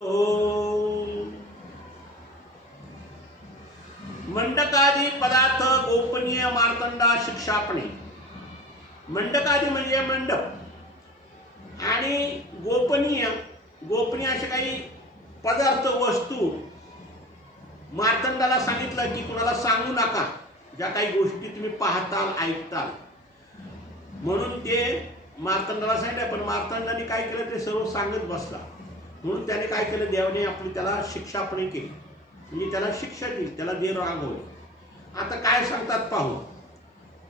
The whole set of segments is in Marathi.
ओम मंडकादी पदार्थ गोपनीय मार्तंडा शिक्षापणे। मंडकादी म्हणजे मंडप आणि गोपनीय गोपनीय असे काही पदार्थ वस्तू मार्तंडाला सांगितलं की कुणाला सांगू नका, ज्या काही गोष्टी तुम्ही पाहताल ऐकताल, म्हणून ते मार्तंडाला सांगितलं। पण मार्तंडाने काय केलं ते सर्व सांगत बसला, म्हणून त्याने काय केलं, देवाने आपली त्याला शिक्षापणे केली, म्हणजे त्याला शिक्षा दिली, त्याला देव रागवले। आता काय सांगतात पाहू।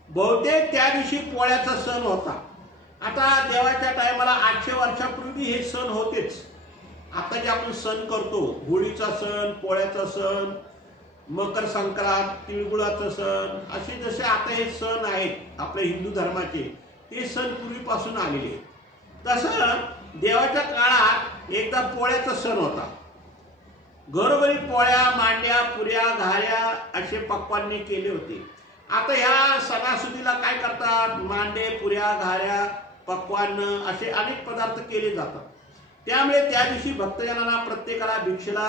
बहुतेक त्या दिवशी पोळ्याचा सण होता। आता देवाच्या टायमाला 800 वर्षापूर्वी हे सण होतेच। आता जे आपण सण करतो, होळीचा सण, पोळ्याचा सण, मकर संक्रांत, तिळगुळाचा सण, असे जसे आता हे सण आहेत आपल्या हिंदू धर्माचे, ते सण पूर्वीपासून आलेले। तसं देवाच्या काळात एकदा पोळ्याचा सण होता। घरोघरी पोळ्या, मांड्या, पुऱ्या, घाऱ्या असे पक्वान्ने केले होते। आता ह्या सणासुदीला काय करतात, मांडे, पुऱ्या, घाऱ्या, पक्वान्न असे अनेक पदार्थ केले जातात। त्यामुळे त्या दिवशी भक्तजनांना प्रत्येकाला भिक्षेला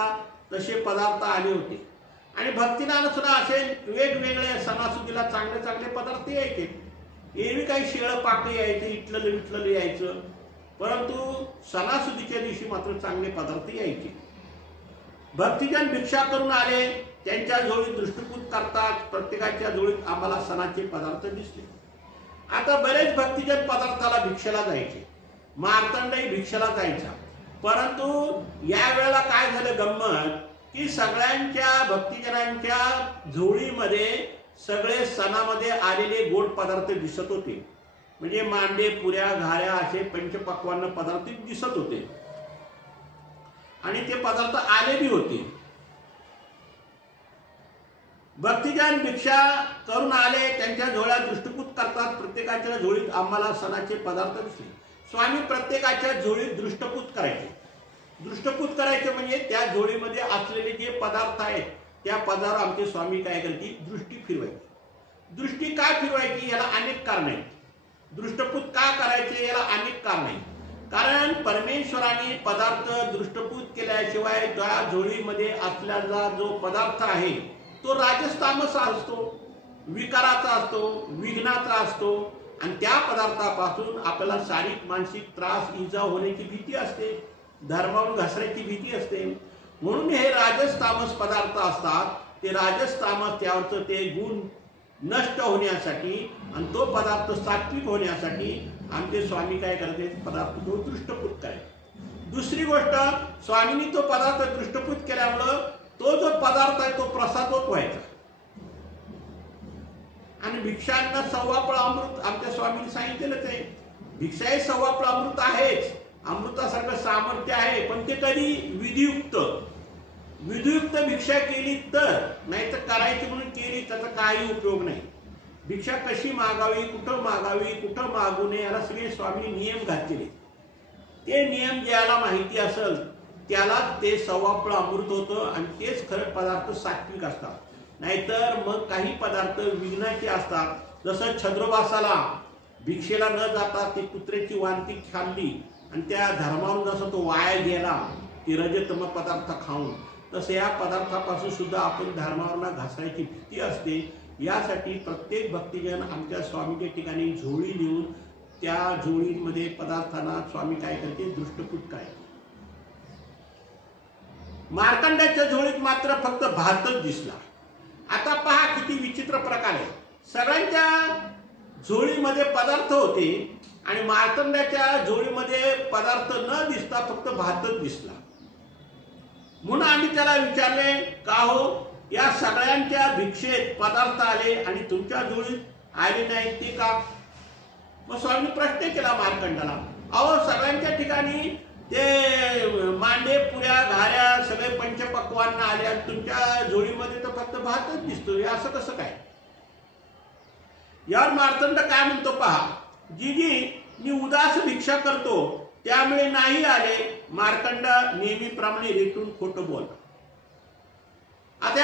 तसे पदार्थ आले होते आणि भक्तीनानं सुद्धा असे वेगवेगळे सणासुदीला चांगले चांगले पदार्थ यायचे। एरवी काही शिळं पाकळी यायचे, इटलेलं विटलेलं यायचं, परंतु सणासुदीच्या दिवशी मात्र चांगले पदार्थ यायचे। भक्तिजन भिक्षा करून आले, त्यांच्या जोडीत दृष्टिपूत करतात, प्रत्येकाच्या जोडीत आम्हाला सणाचे पदार्थ दिसले। आता बरेच भक्तिजन पदार्थाला भिक्षेला जायचे, मार्तंडही भिक्षेला जायचा। परंतु या वेळेला काय झालं गंमत, की सगळ्यांच्या भक्तिजनांच्या झोळीमध्ये सगळे सणामध्ये आलेले गोड पदार्थ दिसत होते, म्हणजे मांडे, पुऱ्या, घाऱ्या असे पंचपक्वान्न पदार्थ दिसत होते आणि ते पदार्थ आले भी होते। भक्तिजन भिक्षा करून आले, त्यांच्या झोळ्यात दृष्टिपूत करतात, प्रत्येकाच्या झोळीत आम्हाला सणाचे पदार्थ दिसले। स्वामी प्रत्येकाच्या झोळीत दृष्टपूत करायचे। दृष्टपूत करायचे म्हणजे त्या झोळीमध्ये असलेले जे पदार्थ आहेत त्या पदार्थावर आमचे स्वामी काय करते, दृष्टी फिरवायची। दृष्टी का फिरवायची, याला अनेक कारण आहेत। दृष्टपूत का करायचे, याला अनेक कारण आहेत। कारण परमेश्वराने पदार्थ दृष्टपूत केल्याशिवाय त्या झोळीमध्ये असलेला जो पदार्थ आहे तो राजस तामस असतो, विकाराचा असतो, विघ्नाचा असतो आणि त्या पदार्थापासून आपल्याला शारीरिक मानसिक त्रास, इजा होण्याची भीती असते, धर्मावरून घसरायची भीती असते। म्हणून हे राजस तामस पदार्थ असतात। ते राजस तामस त्यावरचं ते गुण नष्ट होण्यासाठी आणि तो पदार्थ सात्विक होण्यासाठी आमचे स्वामी काय करते, पदार्थ तो दृष्टपूत करायचे। दुसरी गोष्ट, स्वामींनी तो पदार्थ दृष्टपूत केल्यामुळं तो जो पदार्थ आहे तो प्रसादोत व्हायचा आणि भिक्षांना सव्वापळ अमृत आमच्या स्वामींनी सांगितलेलंच आहे। भिक्षा हे सव्वापळ अमृत आहेच, अमृतासारखं सामर्थ्य आहे, पण ते कधी विधियुक्त भिक्षा केली तर, नाही तर करायची म्हणून केली त्याचा काही उपयोग नाही। भिक्षा कशी मागावी, कुठं मागावी, कुठं मागू नये, याला सगळे स्वामी नियम घातलेले। ते नियम ज्याला माहिती असेल त्यालाच ते सव्वापळ अमृत होतं आणि तेच खरं पदार्थ सात्विक असतात। नाहीतर मग काही पदार्थ विघ्नाचे असतात, जसं छद्रवासाला भिक्षेला न जाता ती कुत्र्याची वांती खाल्ली आणि त्या धर्मावरून जसं तो वाया गेला ती रजतम पदार्थ खाऊन, तसं या पदार्थापासून सुद्धा आपण धर्मावरून घासायची भीती असते। यासाठी प्रत्येक भक्तिजन आमच्या स्वामीच्या ठिकाणी झोळी नेऊन त्या झोळीमध्ये पदार्थांना स्वामी काय करते, दृष्टपूत करायचे। मार्कंड्याच्या झोळीत मात्र फक्त भातच दिसला। आता पहा किती विचित्र प्रकार आहे। सगळ्यांच्या झोळीमध्ये पदार्थ होते आणि मार्कंड्याच्या झोळीमध्ये पदार्थ न दिसता फक्त भातच दिसला। म्हणून आम्ही त्याला विचारले, का हो, या सगळ्यांच्या भिक्षेत पदार्थ आले आणि तुमच्या झोळीत आले नाही ते का? मग स्वामी प्रश्न केला मार्कंडाला, अहो सगळ्यांच्या ठिकाणी ते मांडे, पुऱ्या, घाऱ्या सगळे पंचपक्वान्न आले आणि तुमच्या झोळीमध्ये तर फक्त भातच दिसतोय, असं कसं काय? यावर मार्तंड काय म्हणतो पहा, जी मी उदास भिक्षा करतो त्यामुळे नाही आले। मार्कंड नेहमीप्रमाणे रेटून खोटं बोल। आता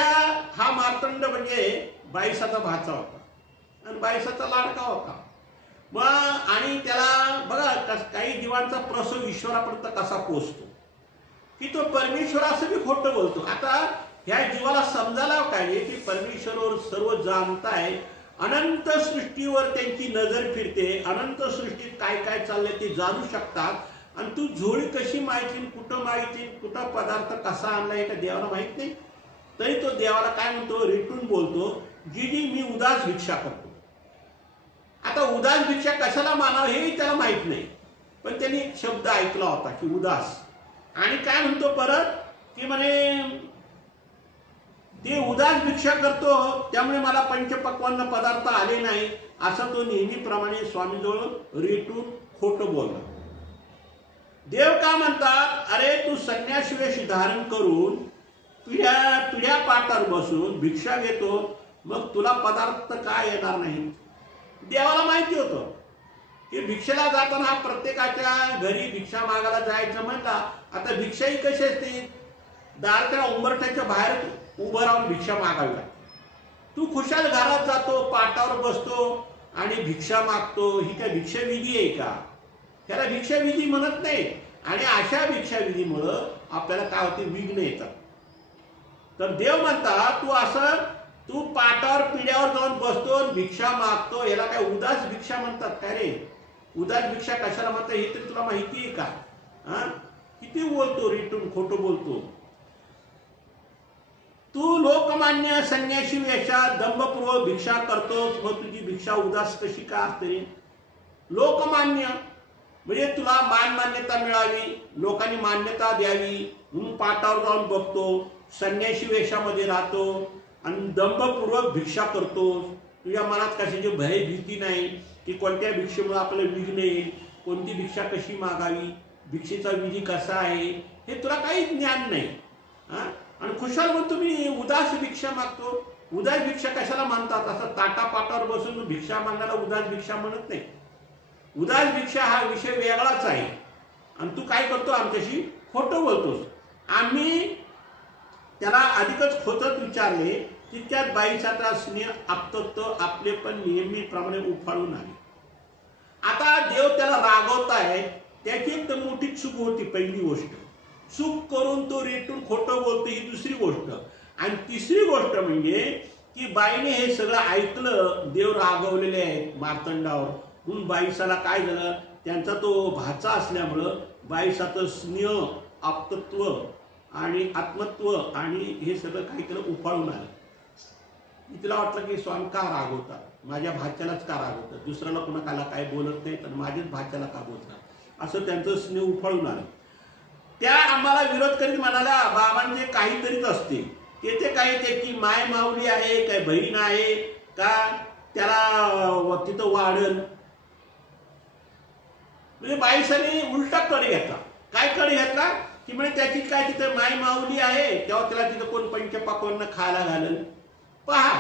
हा मार्तंड म्हणजे बाईसाचा भाचा होता आणि बाईसाचा लाडका होता। मग आणि त्याला बघा काही जीवांचा प्रसव ईश्वरापर्यंत कसा पोहोचतो, की तो परमेश्वर असं बी खोटं बोलतो. आता ह्या जीवाला समजायला पाहिजे की परमेश्वरावर सर्व जाणताय, अनंत सृष्टीवर त्यांची नजर फिरते, अनंत सृष्टीत काय काय चाललंय ते जाणू शकतात. आणि तू झोळी कशी माहिती, कुठं माहिती, कुठं पदार्थ कसा आणलाय का देवाला माहित नाही. तरी तो देवाला काय म्हणतो, रेटून बोलतो, जी जी मी उदास भिक्षा करतो. आता उदास भिक्षा कशाला मानावं हेही त्याला माहित नाही, पण त्यांनी एक शब्द ऐकला होता की उदास. आणि काय म्हणतो परत की म्हणे ते उदास भिक्षा करतो, त्यामुळे मला पंचपक्वान्न पदार्थ आले नाही, असं तो नेहमीप्रमाणे स्वामीजवळ रेटून खोटं बोलला. देव का म्हणतात, अरे तू संन्यासी वेश धारण करून तुझ्या पाटावर बसून भिक्षा घेतो, मग तुला पदार्थ काय येणार नाही. देवाला माहिती होतं की भिक्षेला जाताना हा प्रत्येकाच्या घरी भिक्षा मागायला जायचं म्हणला. आता भिक्षाही कशी असते, दाराच्या उंबरठ्याच्या बाहेर उभं राहून भिक्षा मागावी लागते. तू खुशाल घरात जातो, पाटावर बसतो आणि भिक्षा मागतो, ही काय भिक्षाविधी आहे का? त्याला भिक्षाविधी म्हणत नाही. आणि अशा भिक्षाविधीमुळं आपल्याला काय होते, विघ्न येतात. तर देव म्हणतात तू पाटावर पिढ्यावर जाऊन बसतो, भिक्षा मागतो, याला काय उदास भिक्षा म्हणतात का रे? उदास भिक्षा कशाला म्हणतात हे तरी तुला माहिती आहे का? किती बोलतो, रेटून खोटं बोलतो. तू लोकमान्य संन्यासी वेशात दंभपूर्वक भिक्षा करतोस, मग तुझी भिक्षा उदास कशी का असते? लोकमान्य म्हणजे तुला मान मान्यता मिळावी, लोकांनी मान्यता द्यावी म्हणून पाटावर जाऊन बघतो, संन्यासी वेशामध्ये राहतो आणि दंभपूर्वक भिक्षा करतोस. तुझ्या मनात कशाची भय भीती नाही की कोणत्या भिक्षेमुळे आपल्याला विघ्न येईल, कोणती भिक्षा कशी मागावी, भिक्षेचा विधी कसा आहे हे तुला काही ज्ञान नाही. आणि खुशाल म्हणून तुम्ही उदास भिक्षा मागतो. उदास भिक्षा कशाला म्हणतात? असं ताटा पाटावर बसून भिक्षा मागण्याला उदास भिक्षा म्हणत नाही. उदास भिक्षा हा विषय वेगळाच आहे. आणि तू काय करतो, आमच्याशी खोटं बोलतोस. आम्ही त्याला अधिकच खोटत विचारले, तितक्यात बाईसाचा स्नेह आप्तत्व आपले पण नेहमीप्रमाणे उफाळून आले. आता देव त्याला रागवताय, त्याची एक तर मोठी चूक होती. पहिली गोष्ट, चूक करून तो रेटून खोटं बोलतो, ही दुसरी गोष्ट. आणि तिसरी गोष्ट म्हणजे की बाईने हे सगळं ऐकलं, देव रागवलेले आहेत मार्तंडावर. म्हणून बाईसाला काय झालं, त्यांचा तो भाचा असल्यामुळं बाईसाचं स्नेह, आप्तत्व आणि आत्मत्व आणि हे सगळं काय केलं, उफाळून आलं. तिला वाटलं की स्वामी का रागवतात, माझ्या भाच्यालाच का रागवतात, दुसऱ्याला कोणाला काय बोलत नाही तर माझ्याच भाच्याला का बोलतात, असं त्यांचं स्नेह उफाळून आलं. त्या आम्हाला विरोध करीत म्हणाला, बाबांचे काहीतरीच असते, तेथे काय त्याची माय माऊली आहे, काय बहीण आहे का, त्याला तिथं वाढल. म्हणजे बाईसाने उलटा कडे घेतला. काय कडे घेतला की म्हणजे त्याची काय तिथं माय माऊली आहे, तेव्हा त्याला तिथं कोण पंचपाकवांना खायला घालल. पहा,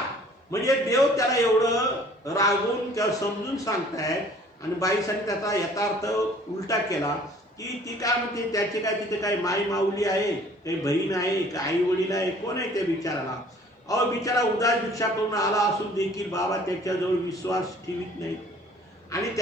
म्हणजे देव त्याला एवढं रागवून किंवा समजून सांगताय आणि बाईसाने त्याचा यथार्थ उलटा केला की ती काय म्हणते, त्याची काय तिथे काय माय माऊली आहे, काही बहीण आहे, काही आई वडील आहे, कोण आहे त्या बिचाराला? अहो, बिचारा उदास भिक्षा करून आला असून देखील बाबा त्याच्याजवळ विश्वास ठेवीत नाही. आणि त्याने